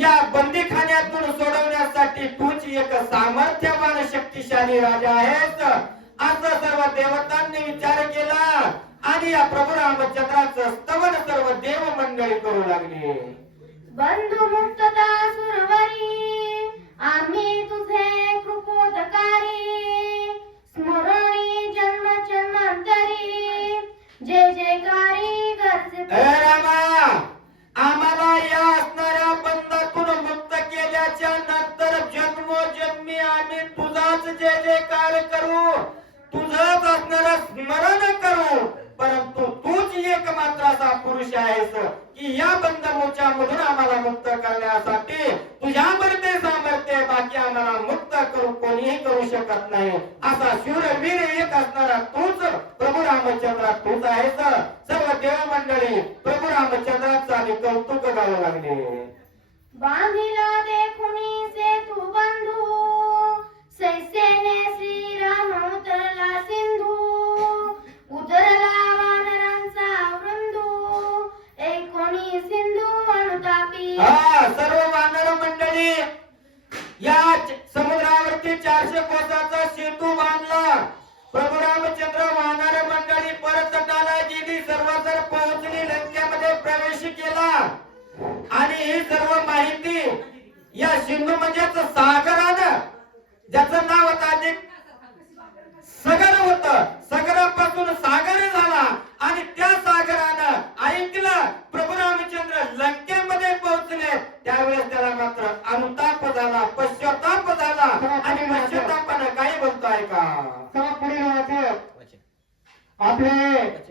या बंदीखान्यातून सोडवण्यासाठी तूच एक सामर्थ्यवान शक्तिशाली राजा आहेस असं सर्व देवतांनी विचार केला आणि या प्रभू रामचंद्राचं स्तवन सर्व देव मंडळी करू लागले। बंधु मुक्तता सुरवरी आम्ही तुझे कृपोदकारी स्मरणी जन्म जन्मांतरी जय जयकारी गरजे रामा आम्हाला या असणाऱ्या बंधातून मुक्त केल्याच्या नंतर जन्मोजन्मी आम्ही तुझाच जय जयकार करू तुझाच असणारा स्मरण करू परंतु तूच एकमात्र असा पुरुष आहेस की या बंधमोच्या मधून आम्हाला मुक्त करण्यासाठी तुझ्यामध्ये सामर्थ्य बाकी आम्हाला मुक्त करू कोणीही करू शकत नाही असा शूरवीर एक असणारा तूच प्रभू रामचंद्र तूच आहेस। सर्व देव मंडळी प्रभू रामचंद्राचा आम्ही कौतुक गाऊ लागले। बांधिला देखुनी से तू बंधू सैसेने श्रीराम उतरला सिंधू उतरला वानरांचा वृंदू एकोणी सिंधू अनुतापी। सर्व वानर मंडळी या समुद्रावरती 400 कोसाचा सेतू बांधला। प्रभू रामचंद्र वानर मंडळी परत तटाला गेली सर्वजण पोहोचली लंकेमध्ये प्रवेश केला आणि ही सर्व माहिती या सिंधू म्हणजेच सागरानं ज्याचं नाव होतं आधी सगर होतं सगरापासून सागर झाला आणि त्या सागरानं ऐकलं प्रभू रामचंद्र लंकेमध्ये पोहोचले त्यावेळेस त्याला मात्र अनुताप झाला पश्चाताप झाला आणि पश्चातापानं काही बोलतोय का आपले